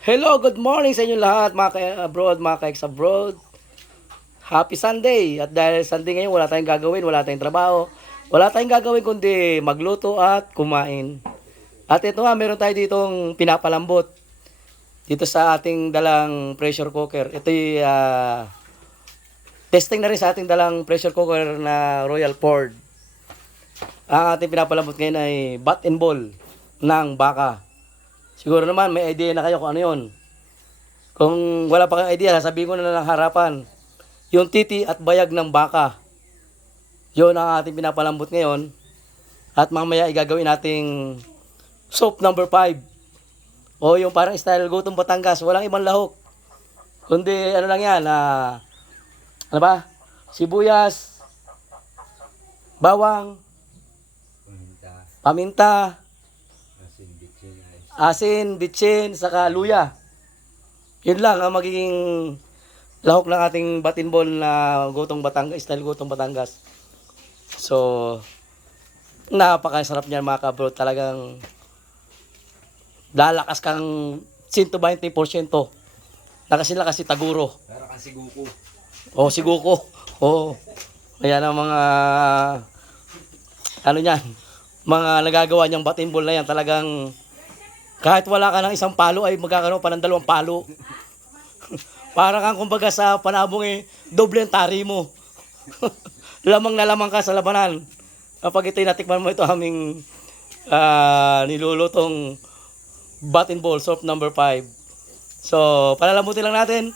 Hello, good morning sa inyo lahat mga ka-abroad, mga ka-ex-abroad. Happy Sunday! At dahil Sunday ngayon, wala tayong gagawin, wala tayong trabaho. Wala tayong gagawin kundi magluto at kumain. At ito nga, meron tayo ditong pinapalambot dito sa ating dalang pressure cooker. Ito testing na rin sa ating dalang pressure cooker na Royal Ford. Ang ating pinapalambot ngayon ay bat and ball ng baka. Siguro naman may idea na kayo kung ano yon. Kung wala pa kang idea, sasabihin ko na lang harapan. Yung titi at bayag ng baka. Yun ang ating pinapalambot ngayon. At mamaya igagawin nating soup number 5. O yung parang style gutong Batangas. Walang ibang lahok. Kundi ano lang yan. Ano ba? Sibuyas, bawang, Paminta, paminta, asin, bitsin, ice. asin, bitsin, saka luya. Yun lang ang magiging lahok ng ating batinbol na gutong Batangas, style gutong Batangas. So, napakasarap niyan mga kabro. Talagang lalakas kang 120%. Nakasi taguro. Para kang siguko. O siguko. O, ayan ang mga, ano yan, mga nagagawa niyang batinbol na yan. Talagang, kahit wala ka ng isang palo ay magkakaroon pa ng 2 palo. Para kang kumbaga sa panabong doble ang tari mo. Lamang na lamang ka sa labanan. Kapag ito'y natikman mo ito aming nilulutong bat and ball soup number 5. So, palalambutin lang natin.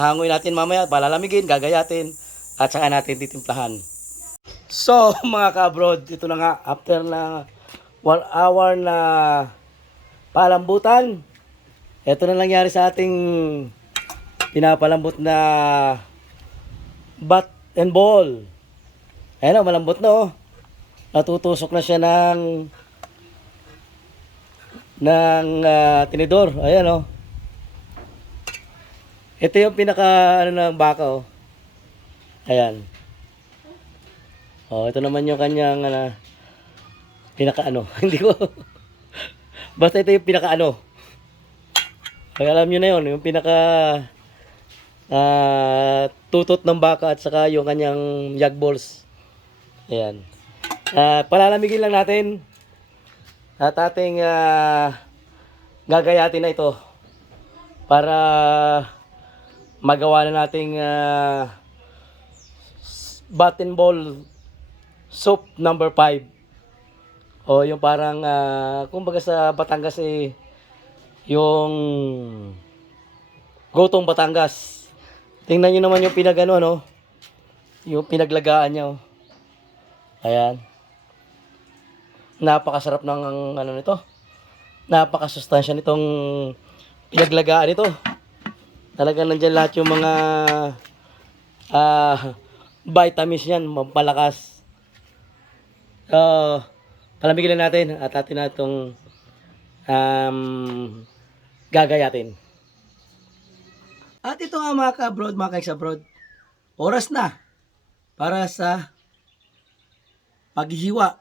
Hanguin natin mamaya, palalamigin, gagayatin, at saka natin titimplahan. So, mga ka-abroad, ito na nga, after na 1 hour na palambutan, ito na nangyari sa ating pinapalambot na bat and ball. Ayan o, malambot na o. Natutusok na siya ng tinidor. Ayan o. Ito yung pinaka ano ng baka o. Ayan. O, ito naman yung kanyang pinaka ano. Hindi ko. Basta ito yung pinaka ano. Kaya alam nyo na yun, yung pinaka tutot ng baka at saka yung kanyang yag balls. Ayan. Palalamigin lang natin at ating gagayatin na ito para magawa na nating bat and ball soup number 5. O yung parang kumbaga sa Batangas yung gotong Batangas. Tingnan nyo naman yung pinagano no. Yung pinaglagaan niya oh. Ayan. Napakasarap ng ano nito. Napakasustansya nitong pinaglagaan nito. Talagang nandiyan lahat yung mga vitamins niyan, mampalakas. Palamigin lang natin at atin na itong gagayatin. At ito nga mga ka-abroad, mga ka-ex-abroad, oras na para sa paghihiwa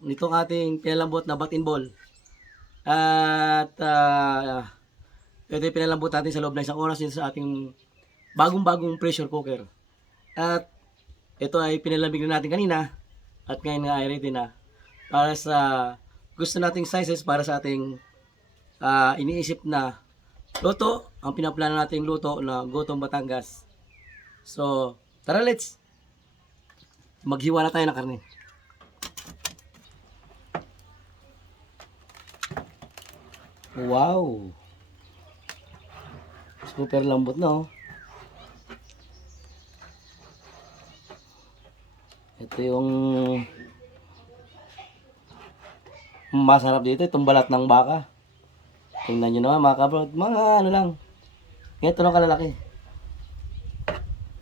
nitong ating pinalambot na bat and ball. At ito yung pinalambot natin sa loob ng 1 oras dito sa ating bagong-bagong pressure cooker. At ito ay pinalamig na natin kanina at ngayon nga ay ready na para sa gusto nating sizes para sa ating iniisip na luto, ang pinaplano nating luto na gotong Batangas. So, tara let's maghiwa na tayo ng karne. Wow! Super lambot na oh. Ito yung masarap dito, itong balat ng baka. Tingnan nyo naman mga kabrod, mga ano lang. Ito lang kalalaki.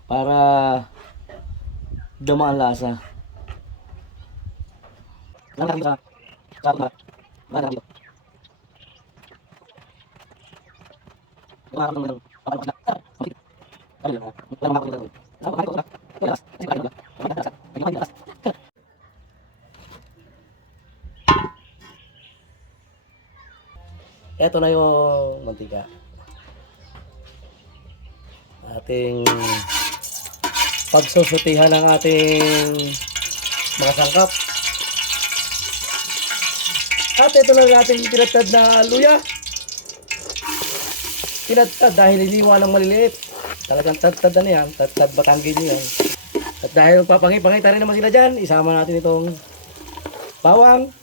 Para dumaan lasa. Ito na yung mantika. Ating pagsusutihan ng ating mga sangkap. At ito na yung ating tinatad na luya. Tinatad dahil iniwan ng maliliit. Talagang tad-tad na yan. Tad-tad Batanggin yan. At dahil magpapangipangita rin naman sila dyan, isama natin itong bawang.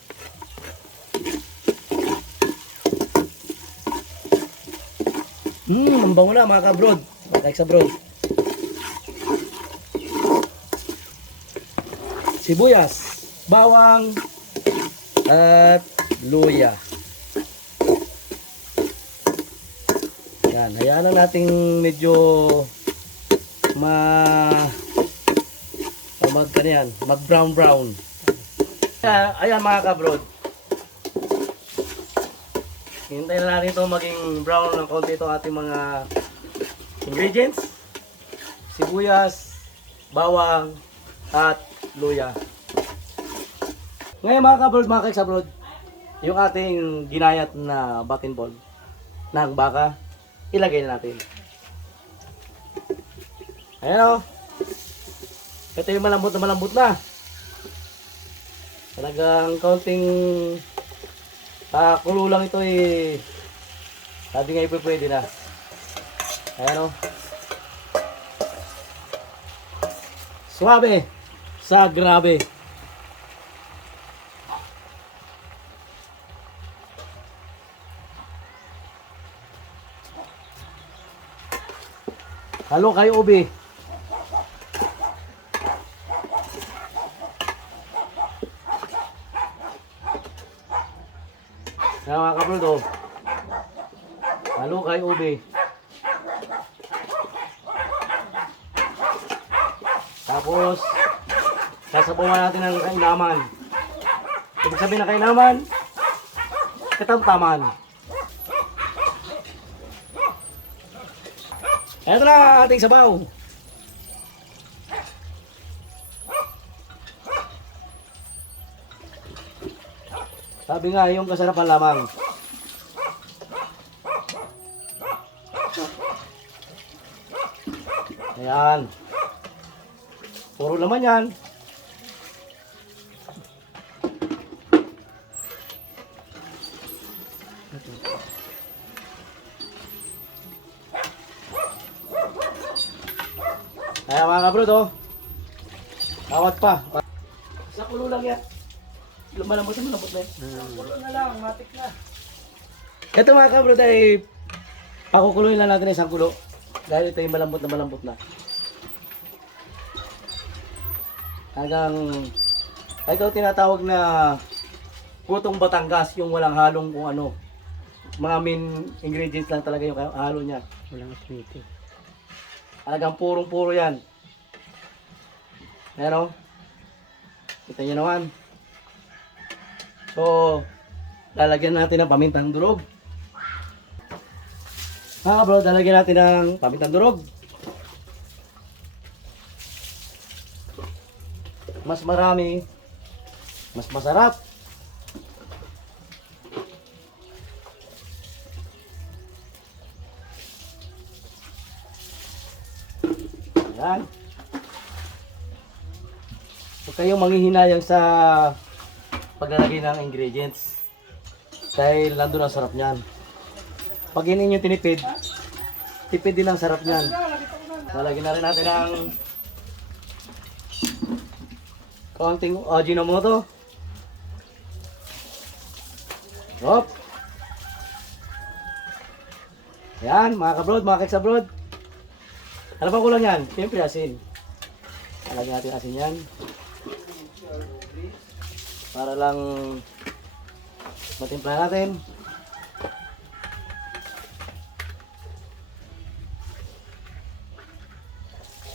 Ang bango na mga kabrod. Mga kabrod. Sibuyas, bawang, at luya. Yan, hayaan lang nating medyo mag brown. Ayan mga kabrod. Hintayin na natin ito maging brown ng konti ito ating mga ingredients. Sibuyas, bawang, at luya. Ngayon mga kabrod, mga kabrod, yung ating ginayat na button ball ng baka, ilagay na natin. Ayan o. Ito yung malambot na. Talagang kaunting kulo lang ito eh. Sabi nga pwede na. Ayan o. Suwabe sa grabe. Halo kayo ubi. Yan mga kabrod oh. Halo kayo ubi. Tapos sasabawan natin ng kainaman. Ibig sabihin ng kainaman, katamtaman. Ito na ating sabaw. Sabi nga, yung kasarapan lamang. Ayan. Puro laman yan. Ayan mga kabrod oh. Tawad pa. Sa kulo lang yan. Malambot na yan. Kulo na lang, matik na. Ito mga kabrod ay pakukuluin lang natin isang kulo. Dahil ito yung malambot na. Hanggang ito tinatawag na putong Batangas, yung walang halong kung ano. Mga main ingredients lang talaga yung halo niya. Walang aswiti. Talagang purong-puro yan. Ayan o. Kita nyo naman. So, lalagyan natin ng pamintang durog. Mga bro, lalagyan natin ng pamintang durog. Mas marami, mas masarap. Ayan. Huwag kayong manghihinayang sa paglalagay ng ingredients. Dahil nandun ang sarap niyan. Pag hindi nyo tinipid, tipid din ang sarap niyan. Lalagyan na rin natin ng konting Ajinomoto. Hop. Yan, mga kabrod, mga keksabrod. Ano pa kulang yan? Siyempre asin. Lagyan natin asin yan. Para lang matimpla natin.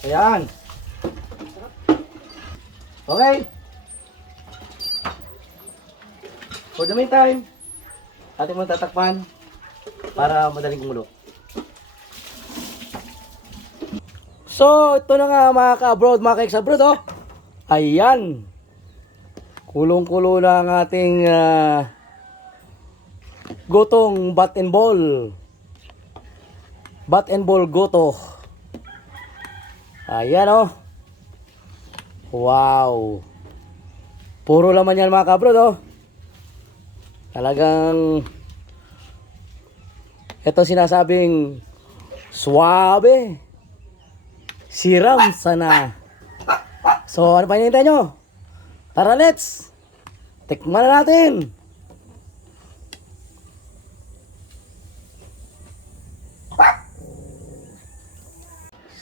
Ayan. Okay. For the meantime, ating mong tatakpan para madaling kumulo. So, ito na nga mga ka-abroad, mga ka-ex-abroad, oh. Ayan. Kulong-kulo na ang ating Gotong bat and ball. Bat and ball goto. Ayan oh. Wow. Puro laman yan mga kabrod oh. Talagang ito sinasabing suwabe. Siram sana. So ano pa hinihintay nyo? Tara let's. Tikman na natin.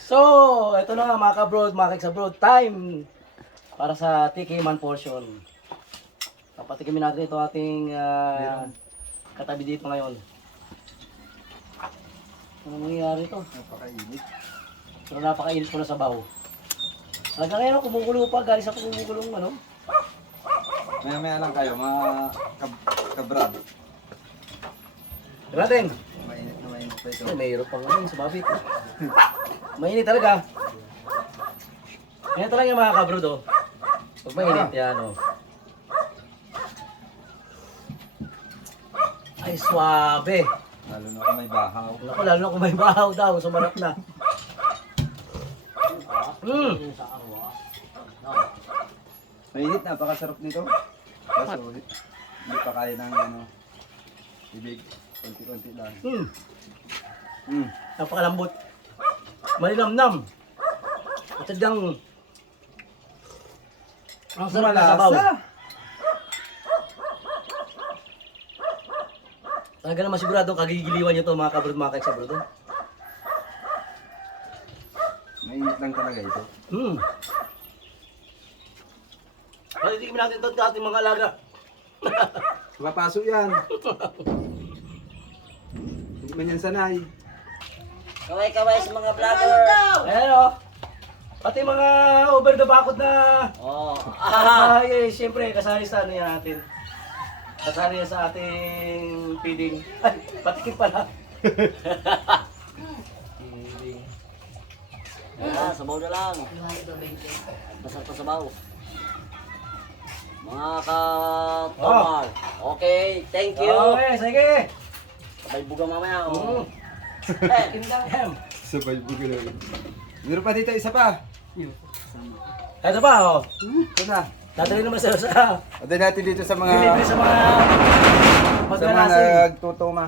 So, ito na nga mga kabrod, mga keks-abroad, time para sa TK Man portion. Papatikimin natin ito ating katabi dito ngayon. Ano nangyayari ito? Napakainit. Pero napakainit ko na sabaw. Talaga ngayon, kumukulo pa, galing sa kumugulong ano. Maya-maya lang kayo, mga kabrad. Tignan natin. Mainit na mainit pa ito. Ay, mayroon pang ano sa babit. Mainit talaga. Ganito lang yung mga kabrod oh. Pag mainit yan oh. Ay, swabe. Lalo na kung may bahaw. Naku, lalo na kung may bahaw daw, sumarap na. Mainit, napakasarap nito. Kaso, hindi pa kaya ng ano, ibig. Konti-konti lang. Napakalambot. Malinamnam. At sadyang ang sarap na sabaw. Talaga naman siguradong kagigiliwan nyo to mga kabrod, mga keks-abroad. Mainit lang talaga ito. Patitikimin natin ito ating mga alaga. Papasok yan. Hindi man yan sanay. Kaway-kaway sa mga vlogger. Ayan o. Pati mga over the bakod na Oh. ay, siyempre kasali sa ano yan natin. Kasali yan sa ating feeding. Ay, patikim pala. Feeding. Ah, sabaw na lang. Masarap pa sabaw. Mga ka-tomar. Okay, thank you. Okay, sige. Sabay buga mamaya. Oh. Ahem. Sabay bugalo. Meron pa dito, isa pa. Ito pa oh. Ito na. Dadali naman sa Aday natin dito sa mga delivery sa mga sa mga magnanasing. nagtutuma.